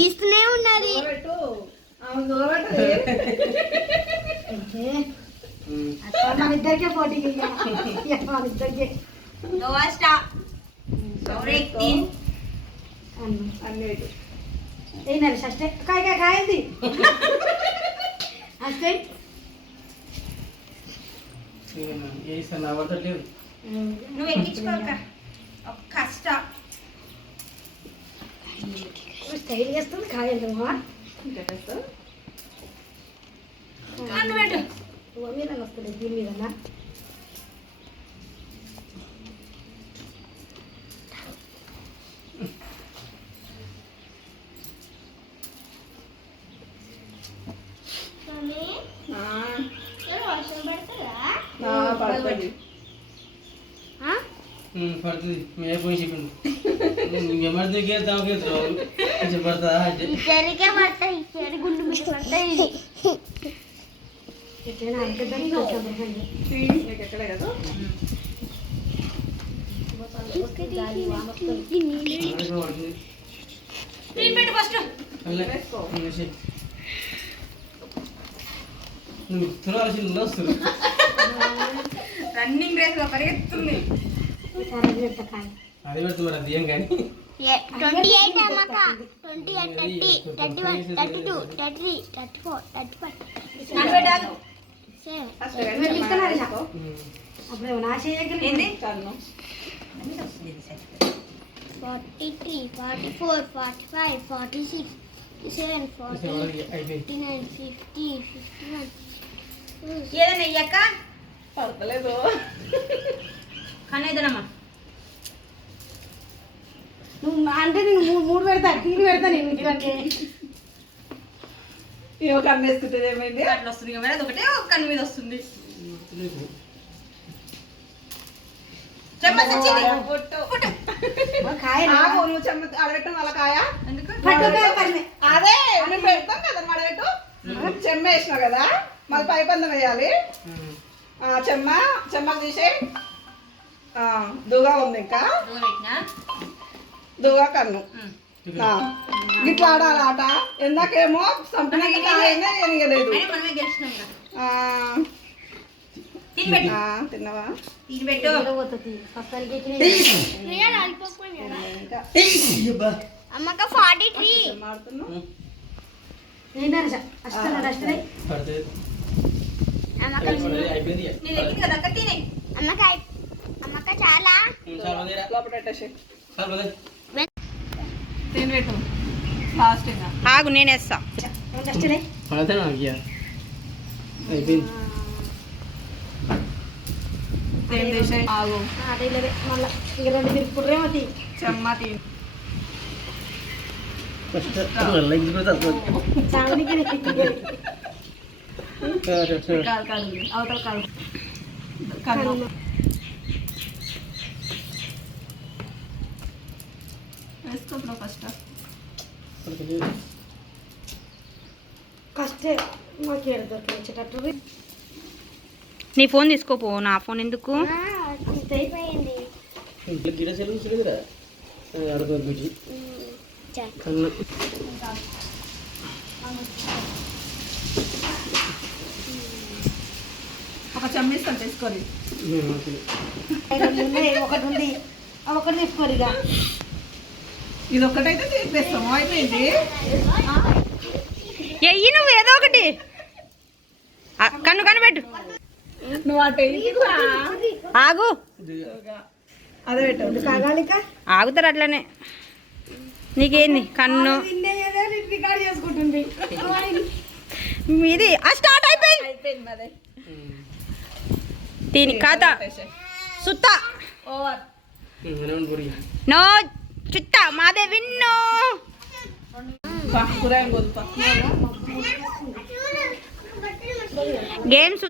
ఇస్తూనే ఉన్నది. మన ఇద్దరికే పోటీ మన ఇద్దరికే ఏనారు షష్టే కాయ కాయింది అస్తే నువ్వు ఎక్కించుకోక కష్ట స్టైల్ చేస్తుంది కాయలు మీద వస్తుంది దీని మీద పడుతుంది మే పోయి చెప్పింది ఎవరిది గేద్దాం పడతా గుండు మీద పడతాయి. రన్నింగ్ రేస్ లో పరిగెత్తుంది. అది పెడుతున్నారు అది ఏం కానీ 28 అమ్మక 28 30 31 32 33 34 35 నన్ను అప్పుడు నా చేయగలిగింది 43 44 45 46 47 48 49 50 51 ఏదైనా అయ్యాక పడతలేదు కనేదనమ్మా నువ్వు అంటే నేను మూడు పెడతా తీరు పెడతా నేను ఇంటికంటే ఏమో కన్నేస్తుంటుంది ఏమైంది అట్లా వస్తుంది కదా అది ఒకటే ఒక కన్ను మీద వస్తుంది. చెమ్మ సచ్చింది కాయ నువ్వు చెమ్మ అడగటం వాళ్ళ కాయ ఎందుకు అదే మేము పెడతాం కదా అడగట్టు చెమ్మ వేసినావు కదా మళ్ళీ పైపందం వేయాలి చెమ్మకు తీసే దుగా ఉంది ఇంకా దుగా కన్ను ఇట్లా ఆడాలి ఆట ఎందాకేమో సంపనలేదు తిన్నవా అమ్మక 43 అమ్మక చాలా తినబెట్టు ఫాస్ట్గా ఆగు నేను వేస్తా. ఆగు మళ్ళీ ఇంక రెండు తిరుగుతుర్రేమో తీ చెమ్మ తీ అవతల కాదు కన్ను వేసుకో ఫస్ట్ కష్టే మాకు దొరికించేటట్టు నీ ఫోన్ తీసుకోపో, నా ఫోన్ ఎందుకు? అయిపోయింది ఒక చెమ్మిస్తాను తీసుకొని ఒకటి ఉంది ఒకటి తీసుకోరు ఇక ఇది ఒక్కటైతే తీసేస్తాము అయిపోయింది. ఎయ్యి నువ్వు ఏదో ఒకటి కన్ను కనిపెట్టు. నువ్వు అటు ఆగు అదే పెట్టు కాగాలిక ఆగుతారు అట్లనే. నీకేంది కన్ను చేసుకుంటుంది ఇది స్టార్ట్ అయిపోయింది. అయిపోయింది అదే దీని కథ సుత్త ఓవర్ నో చుట్ట మాదే విన్ను. కూర గేమ్స్